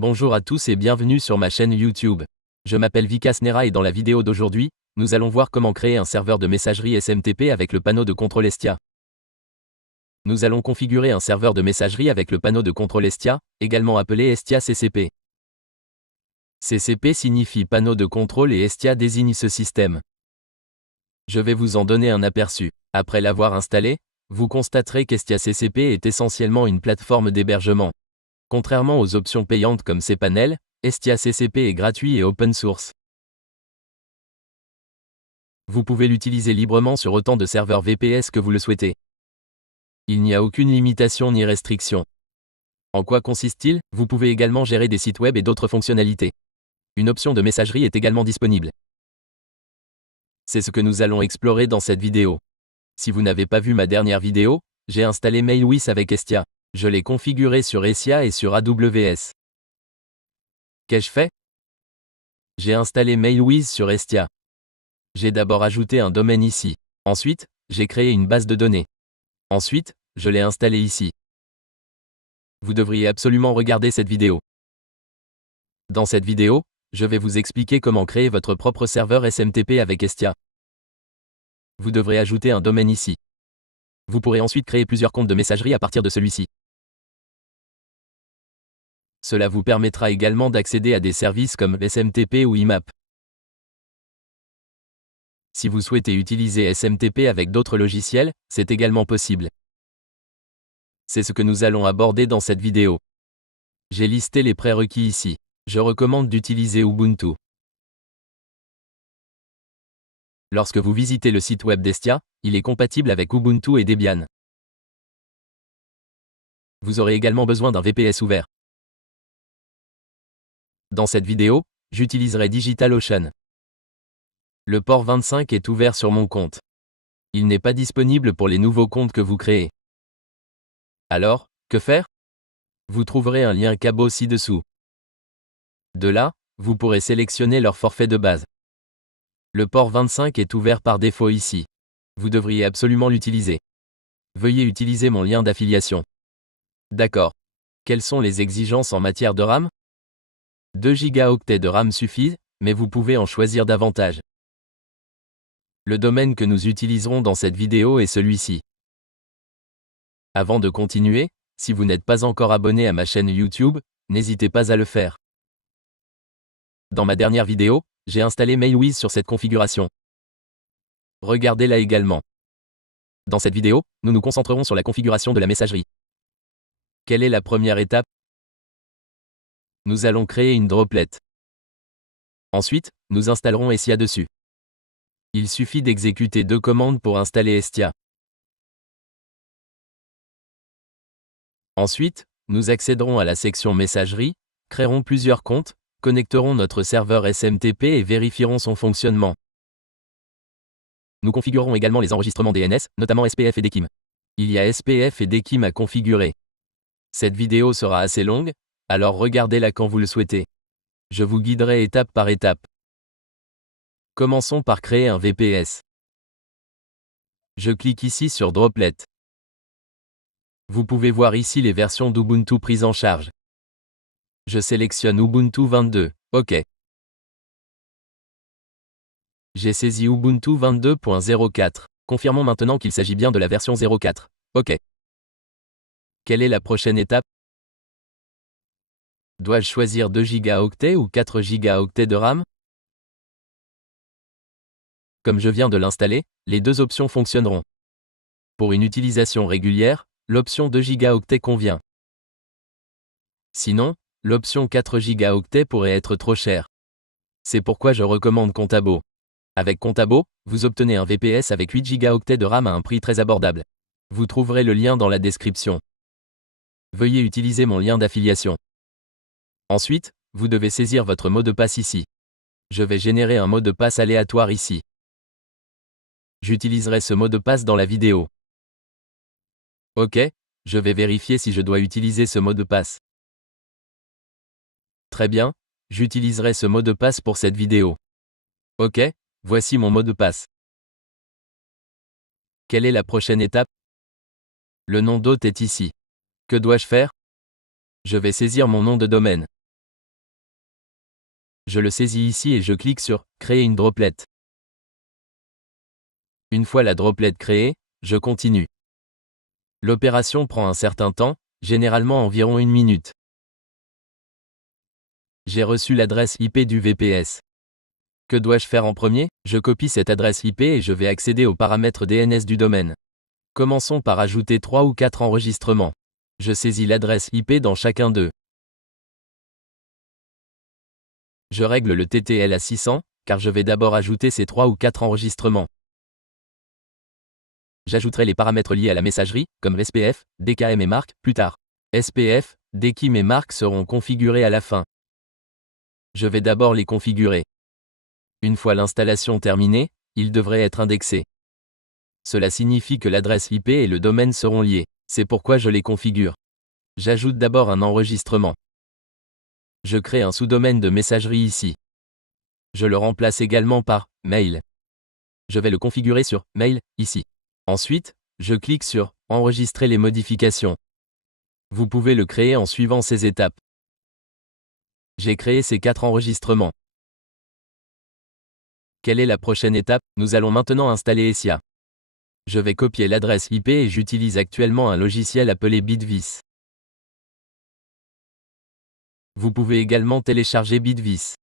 Bonjour à tous et bienvenue sur ma chaîne YouTube. Je m'appelle Vikas Nera et dans la vidéo d'aujourd'hui, nous allons voir comment créer un serveur de messagerie SMTP avec le panneau de contrôle Estia. Nous allons configurer un serveur de messagerie avec le panneau de contrôle Estia, également appelé Estia CCP. CCP signifie panneau de contrôle et Estia désigne ce système. Je vais vous en donner un aperçu. Après l'avoir installé, vous constaterez qu'Estia CCP est essentiellement une plateforme d'hébergement. Contrairement aux options payantes comme cPanel, Estia CCP est gratuit et open source. Vous pouvez l'utiliser librement sur autant de serveurs VPS que vous le souhaitez. Il n'y a aucune limitation ni restriction. En quoi consiste-t-il? Vous pouvez également gérer des sites web et d'autres fonctionnalités. Une option de messagerie est également disponible. C'est ce que nous allons explorer dans cette vidéo. Si vous n'avez pas vu ma dernière vidéo, j'ai installé MailWith avec Estia. Je l'ai configuré sur Estia et sur AWS. Qu'ai-je fait? J'ai installé MailWith sur Estia. J'ai d'abord ajouté un domaine ici. Ensuite, j'ai créé une base de données. Ensuite, je l'ai installé ici. Vous devriez absolument regarder cette vidéo. Dans cette vidéo, je vais vous expliquer comment créer votre propre serveur SMTP avec Estia. Vous devrez ajouter un domaine ici. Vous pourrez ensuite créer plusieurs comptes de messagerie à partir de celui-ci. Cela vous permettra également d'accéder à des services comme SMTP ou IMAP. Si vous souhaitez utiliser SMTP avec d'autres logiciels, c'est également possible. C'est ce que nous allons aborder dans cette vidéo. J'ai listé les prérequis ici. Je recommande d'utiliser Ubuntu. Lorsque vous visitez le site web d'Estia, il est compatible avec Ubuntu et Debian. Vous aurez également besoin d'un VPS ouvert. Dans cette vidéo, j'utiliserai DigitalOcean. Le port 25 est ouvert sur mon compte. Il n'est pas disponible pour les nouveaux comptes que vous créez. Alors, que faire? Vous trouverez un lien Cabo ci-dessous. De là, vous pourrez sélectionner leur forfait de base. Le port 25 est ouvert par défaut ici. Vous devriez absolument l'utiliser. Veuillez utiliser mon lien d'affiliation. D'accord. Quelles sont les exigences en matière de RAM? 2 Go de RAM suffisent, mais vous pouvez en choisir davantage. Le domaine que nous utiliserons dans cette vidéo est celui-ci. Avant de continuer, si vous n'êtes pas encore abonné à ma chaîne YouTube, n'hésitez pas à le faire. Dans ma dernière vidéo, j'ai installé MailWith sur cette configuration. Regardez-la également. Dans cette vidéo, nous nous concentrerons sur la configuration de la messagerie. Quelle est la première étape? Nous allons créer une droplet. Ensuite, nous installerons Estia dessus. Il suffit d'exécuter 2 commandes pour installer Estia. Ensuite, nous accéderons à la section messagerie, créerons plusieurs comptes, connecterons notre serveur SMTP et vérifierons son fonctionnement. Nous configurerons également les enregistrements DNS, notamment SPF et DKIM. Il y a SPF et DKIM à configurer. Cette vidéo sera assez longue, alors regardez-la quand vous le souhaitez. Je vous guiderai étape par étape. Commençons par créer un VPS. Je clique ici sur Droplet. Vous pouvez voir ici les versions d'Ubuntu prises en charge. Je sélectionne Ubuntu 22, OK. J'ai saisi Ubuntu 22.04. Confirmons maintenant qu'il s'agit bien de la version 04. OK. Quelle est la prochaine étape? Dois-je choisir 2 Go ou 4 Go de RAM? Comme je viens de l'installer, les deux options fonctionneront. Pour une utilisation régulière, l'option 2 Go convient. Sinon, l'option 4 Go pourrait être trop chère. C'est pourquoi je recommande Contabo. Avec Contabo, vous obtenez un VPS avec 8 Go de RAM à un prix très abordable. Vous trouverez le lien dans la description. Veuillez utiliser mon lien d'affiliation. Ensuite, vous devez saisir votre mot de passe ici. Je vais générer un mot de passe aléatoire ici. J'utiliserai ce mot de passe dans la vidéo. OK, je vais vérifier si je dois utiliser ce mot de passe. Très bien, j'utiliserai ce mot de passe pour cette vidéo. OK, voici mon mot de passe. Quelle est la prochaine étape? Le nom d'hôte est ici. Que dois-je faire? Je vais saisir mon nom de domaine. Je le saisis ici et je clique sur « Créer une droplet ». Une fois la droplet créée, je continue. L'opération prend un certain temps, généralement environ 1 minute. J'ai reçu l'adresse IP du VPS. Que dois-je faire en premier? Je copie cette adresse IP et je vais accéder aux paramètres DNS du domaine. Commençons par ajouter 3 ou 4 enregistrements. Je saisis l'adresse IP dans chacun d'eux. Je règle le TTL à 600, car je vais d'abord ajouter ces 3 ou 4 enregistrements. J'ajouterai les paramètres liés à la messagerie, comme SPF, DKIM et marque, plus tard. SPF, DKIM et marque seront configurés à la fin. Je vais d'abord les configurer. Une fois l'installation terminée, ils devraient être indexés. Cela signifie que l'adresse IP et le domaine seront liés. C'est pourquoi je les configure. J'ajoute d'abord un enregistrement. Je crée un sous-domaine de messagerie ici. Je le remplace également par « mail ». Je vais le configurer sur « mail » ici. Ensuite, je clique sur « Enregistrer les modifications ». Vous pouvez le créer en suivant ces étapes. J'ai créé ces 4 enregistrements. Quelle est la prochaine étape? Nous allons maintenant installer Essia. Je vais copier l'adresse IP et j'utilise actuellement un logiciel appelé Bitvis. Vous pouvez également télécharger Bitvis.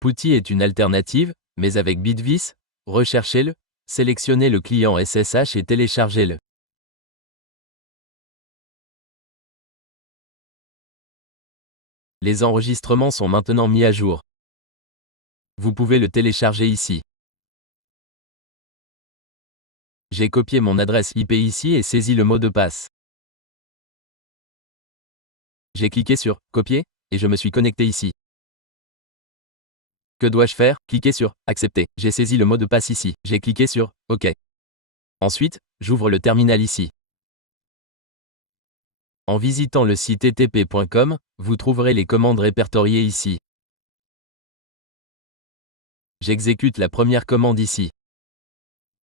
Putty est une alternative, mais avec Bitvis, recherchez-le, sélectionnez le client SSH et téléchargez-le. Les enregistrements sont maintenant mis à jour. Vous pouvez le télécharger ici. J'ai copié mon adresse IP ici et saisi le mot de passe. J'ai cliqué sur « Copier » et je me suis connecté ici. Que dois-je faire? Cliquez sur « Accepter ». J'ai saisi le mot de passe ici. J'ai cliqué sur « OK ». Ensuite, j'ouvre le terminal ici. En visitant le site etp.com, vous trouverez les commandes répertoriées ici. J'exécute la première commande ici.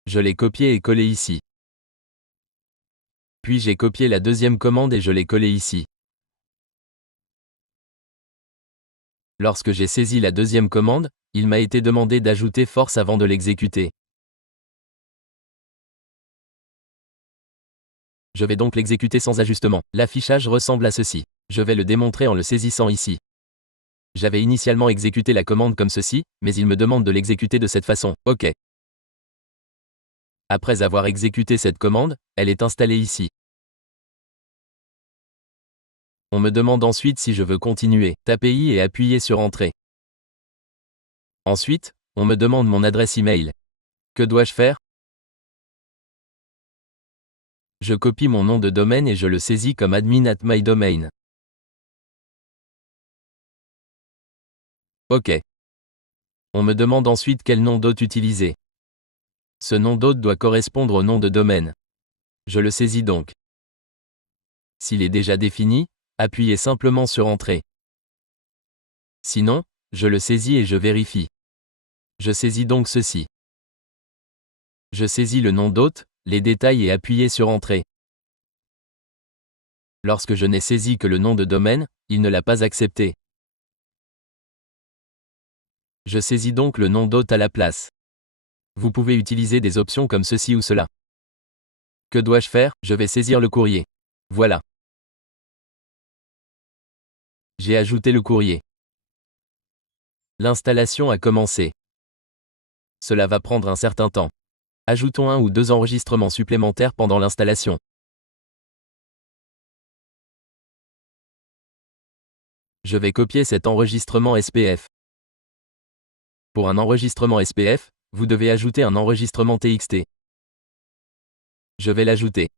Je l'ai copiée et collée ici. Puis j'ai copié la deuxième commande et je l'ai collée ici. Lorsque j'ai saisi la deuxième commande, il m'a été demandé d'ajouter force avant de l'exécuter. Je vais donc l'exécuter sans ajustement. L'affichage ressemble à ceci. Je vais le démontrer en le saisissant ici. J'avais initialement exécuté la commande comme ceci, mais il me demande de l'exécuter de cette façon. OK. Après avoir exécuté cette commande, elle est installée ici. On me demande ensuite si je veux continuer. Tapez I et appuyez sur Entrée. Ensuite, on me demande mon adresse email. Que dois-je faire? Je copie mon nom de domaine et je le saisis comme admin@mydomain. OK. On me demande ensuite quel nom d'hôte utiliser. Ce nom d'hôte doit correspondre au nom de domaine. Je le saisis donc. S'il est déjà défini, appuyez simplement sur Entrée. Sinon, je le saisis et je vérifie. Je saisis donc ceci. Je saisis le nom d'hôte, les détails et appuyez sur Entrée. Lorsque je n'ai saisi que le nom de domaine, il ne l'a pas accepté. Je saisis donc le nom d'hôte à la place. Vous pouvez utiliser des options comme ceci ou cela. Que dois-je faire? Je vais saisir le courrier. Voilà. J'ai ajouté le courrier. L'installation a commencé. Cela va prendre un certain temps. Ajoutons 1 ou 2 enregistrements supplémentaires pendant l'installation. Je vais copier cet enregistrement SPF. Pour un enregistrement SPF, vous devez ajouter un enregistrement TXT. Je vais l'ajouter.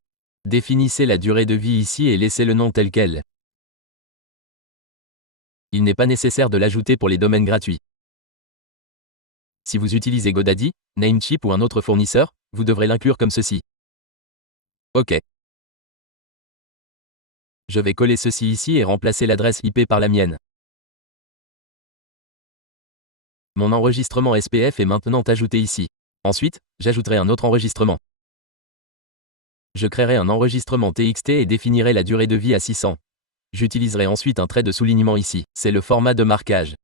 Définissez la durée de vie ici et laissez le nom tel quel. Il n'est pas nécessaire de l'ajouter pour les domaines gratuits. Si vous utilisez GoDaddy, Namecheap ou un autre fournisseur, vous devrez l'inclure comme ceci. OK. Je vais coller ceci ici et remplacer l'adresse IP par la mienne. Mon enregistrement SPF est maintenant ajouté ici. Ensuite, j'ajouterai un autre enregistrement. Je créerai un enregistrement TXT et définirai la durée de vie à 600. J'utiliserai ensuite un trait de soulignement ici, c'est le format de marquage.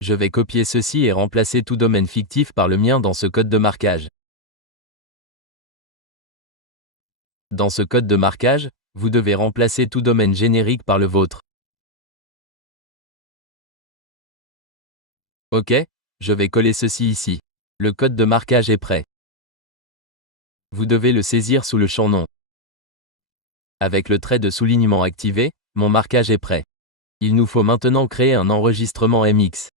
Je vais copier ceci et remplacer tout domaine fictif par le mien dans ce code de marquage. Dans ce code de marquage, vous devez remplacer tout domaine générique par le vôtre. OK, je vais coller ceci ici. Le code de marquage est prêt. Vous devez le saisir sous le champ nom. Avec le trait de soulignement activé, mon marquage est prêt. Il nous faut maintenant créer un enregistrement MX.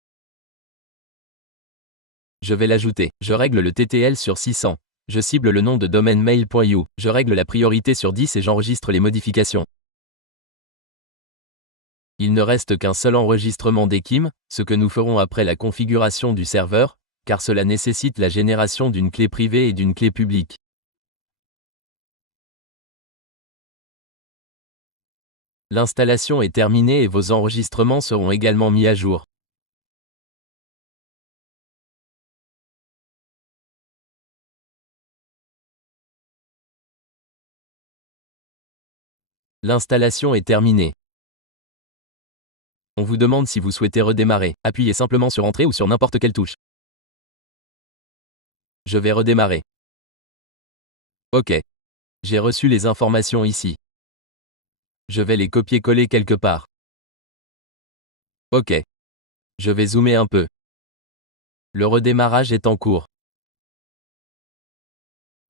Je vais l'ajouter. Je règle le TTL sur 600. Je cible le nom de domaine mail.io. Je règle la priorité sur 10 et j'enregistre les modifications. Il ne reste qu'un seul enregistrement d'EKIM, ce que nous ferons après la configuration du serveur, car cela nécessite la génération d'une clé privée et d'une clé publique. L'installation est terminée et vos enregistrements seront également mis à jour. L'installation est terminée. On vous demande si vous souhaitez redémarrer. Appuyez simplement sur Entrée ou sur n'importe quelle touche. Je vais redémarrer. OK. J'ai reçu les informations ici. Je vais les copier-coller quelque part. OK. Je vais zoomer un peu. Le redémarrage est en cours.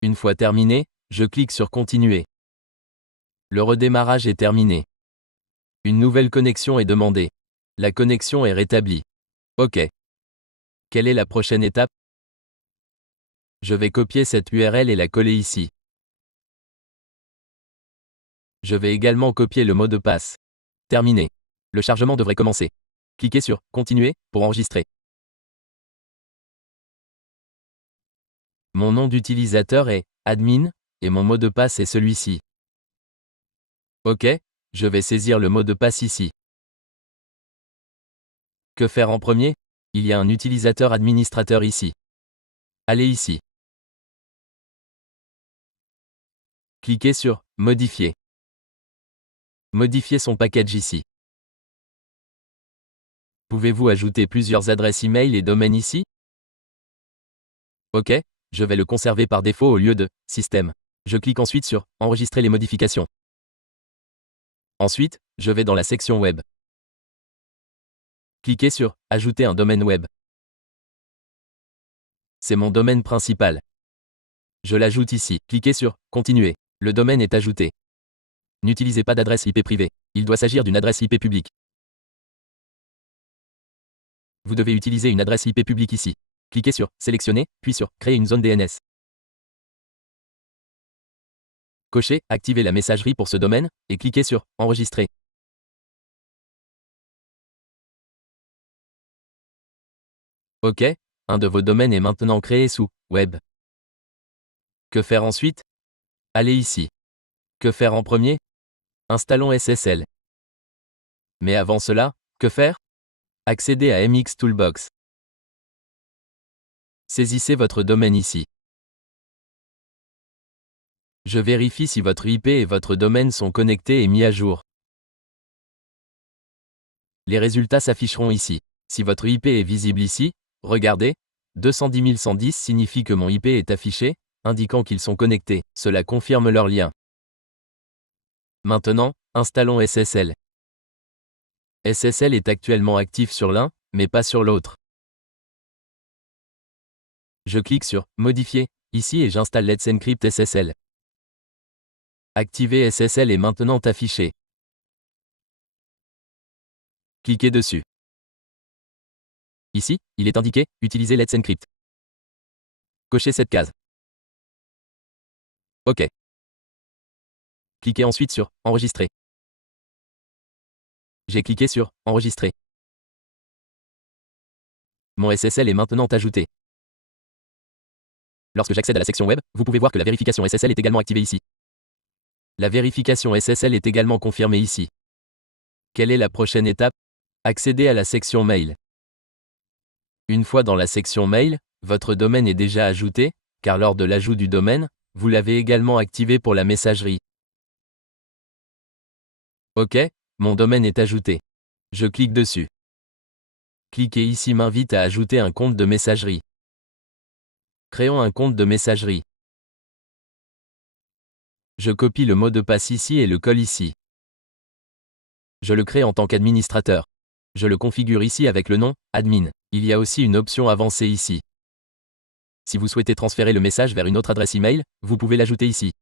Une fois terminé, je clique sur Continuer. Le redémarrage est terminé. Une nouvelle connexion est demandée. La connexion est rétablie. OK. Quelle est la prochaine étape? Je vais copier cette URL et la coller ici. Je vais également copier le mot de passe. Terminé. Le chargement devrait commencer. Cliquez sur Continuer pour enregistrer. Mon nom d'utilisateur est admin et mon mot de passe est celui-ci. OK, je vais saisir le mot de passe ici. Que faire en premier? Il y a un utilisateur administrateur ici. Allez ici. Cliquez sur Modifier. Modifier son package ici. Pouvez-vous ajouter plusieurs adresses email et domaines ici? OK, je vais le conserver par défaut au lieu de Système. Je clique ensuite sur Enregistrer les modifications. Ensuite, je vais dans la section Web. Cliquez sur Ajouter un domaine web. C'est mon domaine principal. Je l'ajoute ici. Cliquez sur Continuer. Le domaine est ajouté. N'utilisez pas d'adresse IP privée. Il doit s'agir d'une adresse IP publique. Vous devez utiliser une adresse IP publique ici. Cliquez sur Sélectionner, puis sur Créer une zone DNS. Cochez Activer la messagerie pour ce domaine, et cliquez sur Enregistrer. OK, un de vos domaines est maintenant créé sous Web. Que faire ensuite? Allez ici. Que faire en premier? Installons SSL. Mais avant cela, que faire? Accédez à MX Toolbox. Saisissez votre domaine ici. Je vérifie si votre IP et votre domaine sont connectés et mis à jour. Les résultats s'afficheront ici. Si votre IP est visible ici, regardez, 210 110 signifie que mon IP est affiché, indiquant qu'ils sont connectés. Cela confirme leur lien. Maintenant, installons SSL. SSL est actuellement actif sur l'un, mais pas sur l'autre. Je clique sur Modifier, ici et j'installe Let's Encrypt SSL. Activer SSL est maintenant affiché. Cliquez dessus. Ici, il est indiqué « Utilisez Let's Encrypt ». Cochez cette case. OK. Cliquez ensuite sur « Enregistrer ». J'ai cliqué sur « Enregistrer ». Mon SSL est maintenant ajouté. Lorsque j'accède à la section Web, vous pouvez voir que la vérification SSL est également activée ici. La vérification SSL est également confirmée ici. Quelle est la prochaine étape? Accédez à la section Mail. Une fois dans la section Mail, votre domaine est déjà ajouté, car lors de l'ajout du domaine, vous l'avez également activé pour la messagerie. OK, mon domaine est ajouté. Je clique dessus. Cliquer ici m'invite à ajouter un compte de messagerie. Créons un compte de messagerie. Je copie le mot de passe ici et le colle ici. Je le crée en tant qu'administrateur. Je le configure ici avec le nom « admin ». Il y a aussi une option avancée ici. Si vous souhaitez transférer le message vers une autre adresse email, vous pouvez l'ajouter ici.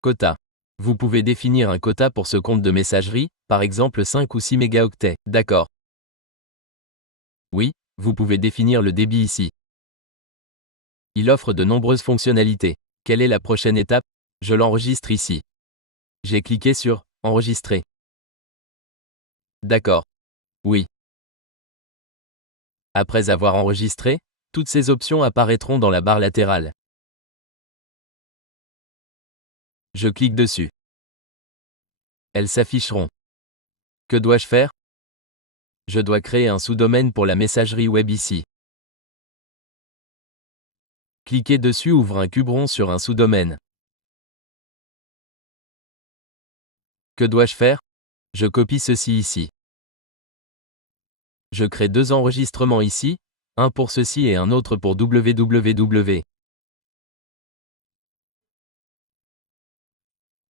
Quota. Vous pouvez définir un quota pour ce compte de messagerie, par exemple 5 ou 6 mégaoctets. D'accord. Oui, vous pouvez définir le débit ici. Il offre de nombreuses fonctionnalités. Quelle est la prochaine étape? Je l'enregistre ici. J'ai cliqué sur « Enregistrer ». D'accord. Oui. Après avoir enregistré, toutes ces options apparaîtront dans la barre latérale. Je clique dessus. Elles s'afficheront. Que dois-je faire? Je dois créer un sous-domaine pour la messagerie web ici. Cliquer dessus ouvre un cube rond sur un sous-domaine. Que dois-je faire? Je copie ceci ici. Je crée 2 enregistrements ici, un pour ceci et un autre pour www.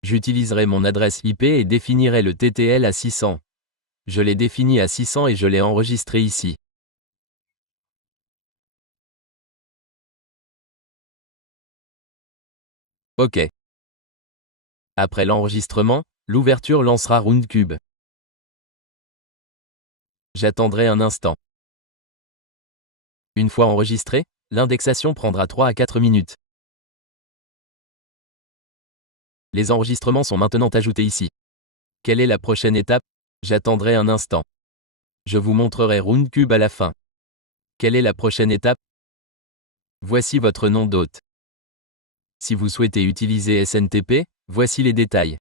J'utiliserai mon adresse IP et définirai le TTL à 600. Je l'ai défini à 600 et je l'ai enregistré ici. OK. Après l'enregistrement, l'ouverture lancera Roundcube. J'attendrai un instant. Une fois enregistré, l'indexation prendra 3 à 4 minutes. Les enregistrements sont maintenant ajoutés ici. Quelle est la prochaine étape? J'attendrai un instant. Je vous montrerai Roundcube à la fin. Quelle est la prochaine étape? Voici votre nom d'hôte. Si vous souhaitez utiliser SNTP, voici les détails.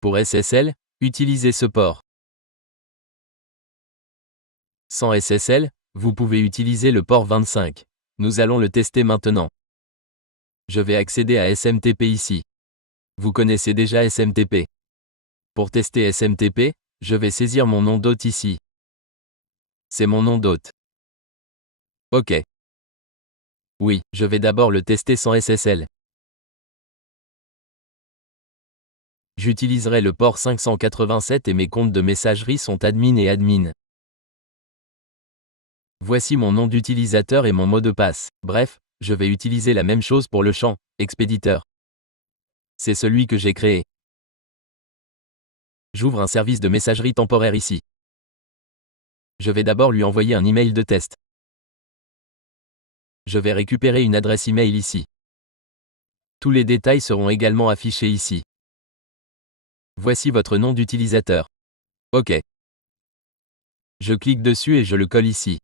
Pour SSL, utilisez ce port. Sans SSL, vous pouvez utiliser le port 25. Nous allons le tester maintenant. Je vais accéder à SMTP ici. Vous connaissez déjà SMTP. Pour tester SMTP, je vais saisir mon nom d'hôte ici. C'est mon nom d'hôte. OK. Oui, je vais d'abord le tester sans SSL. J'utiliserai le port 587 et mes comptes de messagerie sont admin et admin. Voici mon nom d'utilisateur et mon mot de passe. Bref, je vais utiliser la même chose pour le champ « Expéditeur ». C'est celui que j'ai créé. J'ouvre un service de messagerie temporaire ici. Je vais d'abord lui envoyer un email de test. Je vais récupérer une adresse email ici. Tous les détails seront également affichés ici. Voici votre nom d'utilisateur. OK. Je clique dessus et je le colle ici.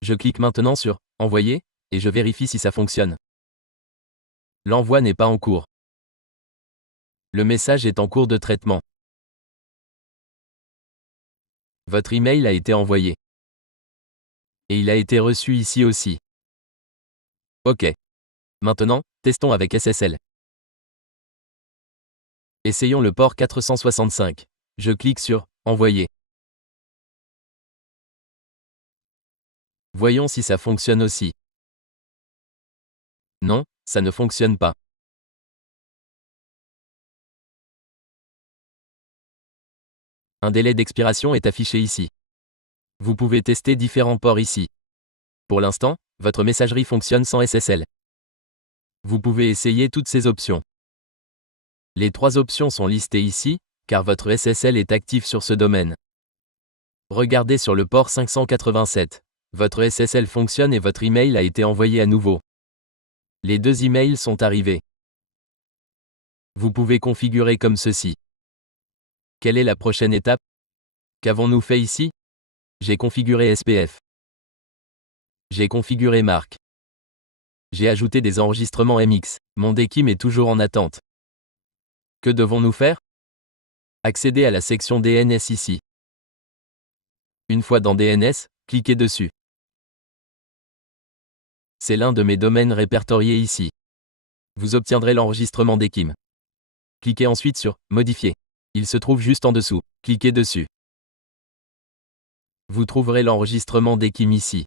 Je clique maintenant sur « Envoyer » et je vérifie si ça fonctionne. L'envoi n'est pas en cours. Le message est en cours de traitement. Votre email a été envoyé. Et il a été reçu ici aussi. OK. Maintenant, testons avec SSL. Essayons le port 465. Je clique sur « Envoyer ». Voyons si ça fonctionne aussi. Non, ça ne fonctionne pas. Un délai d'expiration est affiché ici. Vous pouvez tester différents ports ici. Pour l'instant, votre messagerie fonctionne sans SSL. Vous pouvez essayer toutes ces options. Les 3 options sont listées ici, car votre SSL est actif sur ce domaine. Regardez sur le port 587. Votre SSL fonctionne et votre email a été envoyé à nouveau. Les 2 emails sont arrivés. Vous pouvez configurer comme ceci. Quelle est la prochaine étape? Qu'avons-nous fait ici? J'ai configuré SPF. J'ai configuré marque. J'ai ajouté des enregistrements MX. Mon DKIM est toujours en attente. Que devons-nous faire? Accéder à la section DNS ici. Une fois dans DNS, cliquez dessus. C'est l'un de mes domaines répertoriés ici. Vous obtiendrez l'enregistrement DKIM. Cliquez ensuite sur « Modifier ». Il se trouve juste en dessous. Cliquez dessus. Vous trouverez l'enregistrement d'Ekim ici.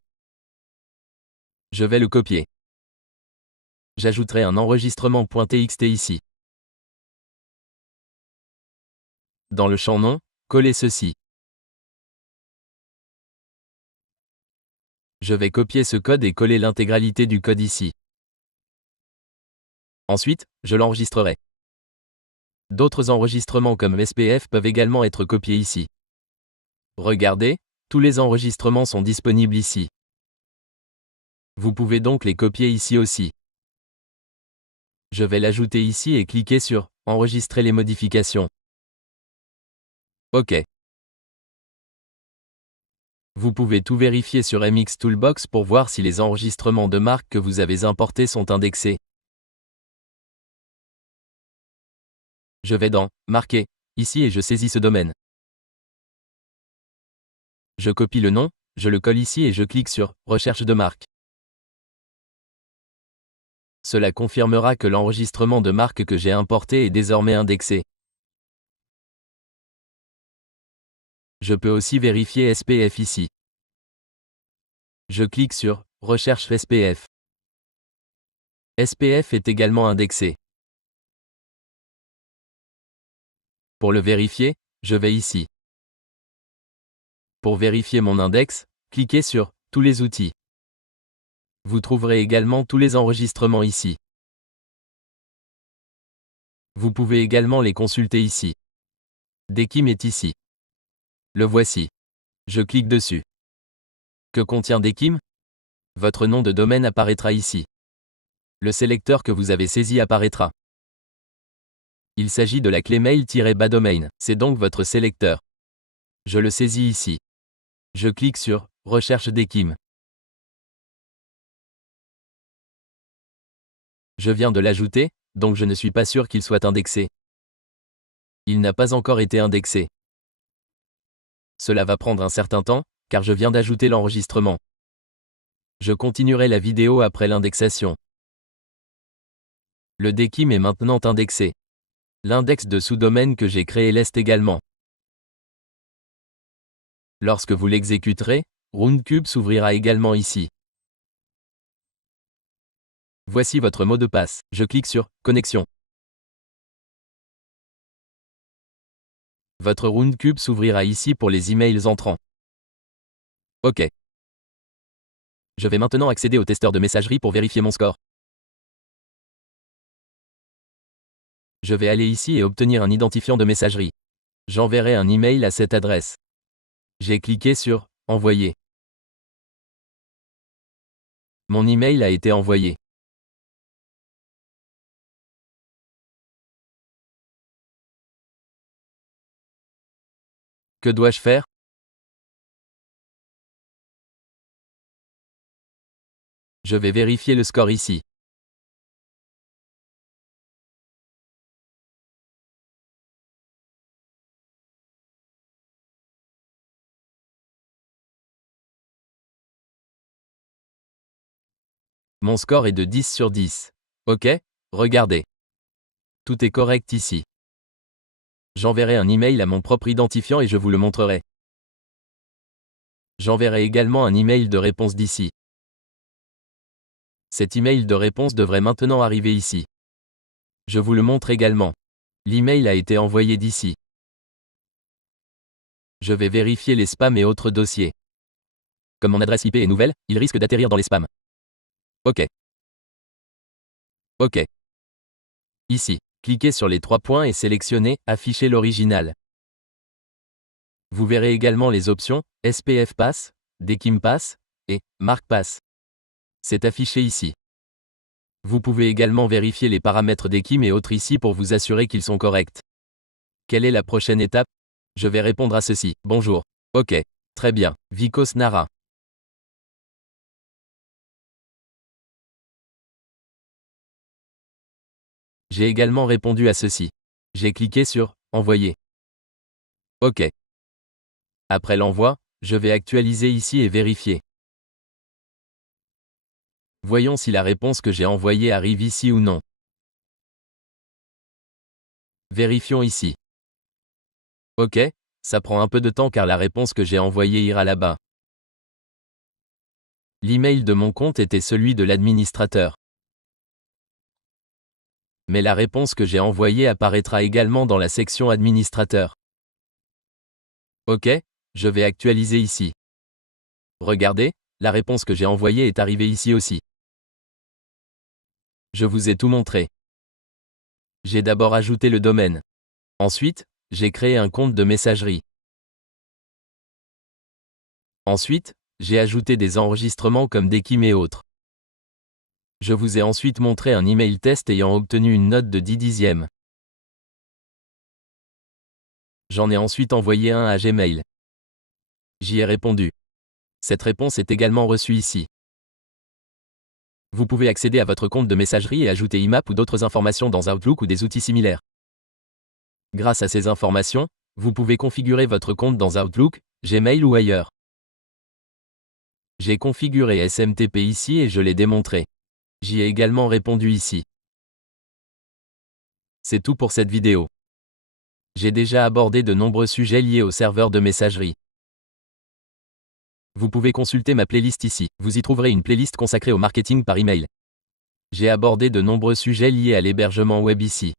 Je vais le copier. J'ajouterai un enregistrement.txt ici. Dans le champ nom, collez ceci. Je vais copier ce code et coller l'intégralité du code ici. Ensuite, je l'enregistrerai. D'autres enregistrements comme SPF peuvent également être copiés ici. Regardez, tous les enregistrements sont disponibles ici. Vous pouvez donc les copier ici aussi. Je vais l'ajouter ici et cliquer sur « Enregistrer les modifications ». OK. Vous pouvez tout vérifier sur MX Toolbox pour voir si les enregistrements de marque que vous avez importés sont indexés. Je vais dans « Marquer » ici et je saisis ce domaine. Je copie le nom, je le colle ici et je clique sur « Recherche de marque ». Cela confirmera que l'enregistrement de marque que j'ai importé est désormais indexé. Je peux aussi vérifier SPF ici. Je clique sur « Recherche SPF ». SPF est également indexé. Pour le vérifier, je vais ici. Pour vérifier mon index, cliquez sur « Tous les outils ». Vous trouverez également tous les enregistrements ici. Vous pouvez également les consulter ici. D'Ekim est ici. Le voici. Je clique dessus. Que contient D'Ekim? Votre nom de domaine apparaîtra ici. Le sélecteur que vous avez saisi apparaîtra. Il s'agit de la clé mail-bas domain, c'est donc votre sélecteur. Je le saisis ici. Je clique sur « Recherche D'Ekim ». Je viens de l'ajouter, donc je ne suis pas sûr qu'il soit indexé. Il n'a pas encore été indexé. Cela va prendre un certain temps, car je viens d'ajouter l'enregistrement. Je continuerai la vidéo après l'indexation. Le D'Ekim est maintenant indexé. L'index de sous-domaine que j'ai créé l'est également. Lorsque vous l'exécuterez, Roundcube s'ouvrira également ici. Voici votre mot de passe. Je clique sur « Connexion ». Votre Roundcube s'ouvrira ici pour les emails entrants. OK. Je vais maintenant accéder au testeur de messagerie pour vérifier mon score. Je vais aller ici et obtenir un identifiant de messagerie. J'enverrai un email à cette adresse. J'ai cliqué sur « Envoyer ». Mon email a été envoyé. Que dois-je faire? Je vais vérifier le score ici. Mon score est de 10 sur 10. OK, regardez. Tout est correct ici. J'enverrai un email à mon propre identifiant et je vous le montrerai. J'enverrai également un email de réponse d'ici. Cet email de réponse devrait maintenant arriver ici. Je vous le montre également. L'email a été envoyé d'ici. Je vais vérifier les spams et autres dossiers. Comme mon adresse IP est nouvelle, il risque d'atterrir dans les spams. OK. OK. Ici, cliquez sur les 3 points et sélectionnez « Afficher l'original ». Vous verrez également les options « SPF Pass »,« D'Ekim Pass » et « Marque Pass ». C'est affiché ici. Vous pouvez également vérifier les paramètres d'Ekim et autres ici pour vous assurer qu'ils sont corrects. Quelle est la prochaine étape? Je vais répondre à ceci. Bonjour. OK. Très bien. Vikos Nara. J'ai également répondu à ceci. J'ai cliqué sur « Envoyer ». OK. Après l'envoi, je vais actualiser ici et vérifier. Voyons si la réponse que j'ai envoyée arrive ici ou non. Vérifions ici. Ok, ça prend un peu de temps car la réponse que j'ai envoyée ira là-bas. L'email de mon compte était celui de l'administrateur. Mais la réponse que j'ai envoyée apparaîtra également dans la section administrateur. Ok, je vais actualiser ici. Regardez, la réponse que j'ai envoyée est arrivée ici aussi. Je vous ai tout montré. J'ai d'abord ajouté le domaine. Ensuite, j'ai créé un compte de messagerie. Ensuite, j'ai ajouté des enregistrements comme Dekim et autres. Je vous ai ensuite montré un email test ayant obtenu une note de 10 dixièmes. J'en ai ensuite envoyé un à Gmail. J'y ai répondu. Cette réponse est également reçue ici. Vous pouvez accéder à votre compte de messagerie et ajouter IMAP ou d'autres informations dans Outlook ou des outils similaires. Grâce à ces informations, vous pouvez configurer votre compte dans Outlook, Gmail ou ailleurs. J'ai configuré SMTP ici et je l'ai démontré. J'y ai également répondu ici. C'est tout pour cette vidéo. J'ai déjà abordé de nombreux sujets liés au serveur de messagerie. Vous pouvez consulter ma playlist ici, vous y trouverez une playlist consacrée au marketing par email. J'ai abordé de nombreux sujets liés à l'hébergement web ici.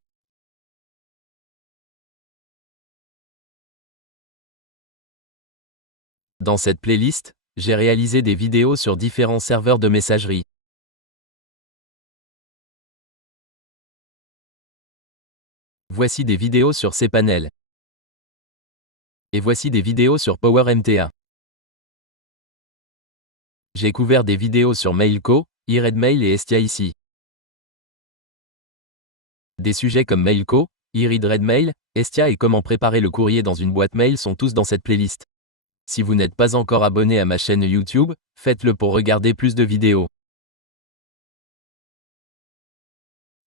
Dans cette playlist, j'ai réalisé des vidéos sur différents serveurs de messagerie. Voici des vidéos sur cPanel. Et voici des vidéos sur PowerMTA. J'ai couvert des vidéos sur Mailco, iRedmail et Estia ici. Des sujets comme Mailco, iRedmail, Estia et comment préparer le courrier dans une boîte mail sont tous dans cette playlist. Si vous n'êtes pas encore abonné à ma chaîne YouTube, faites-le pour regarder plus de vidéos.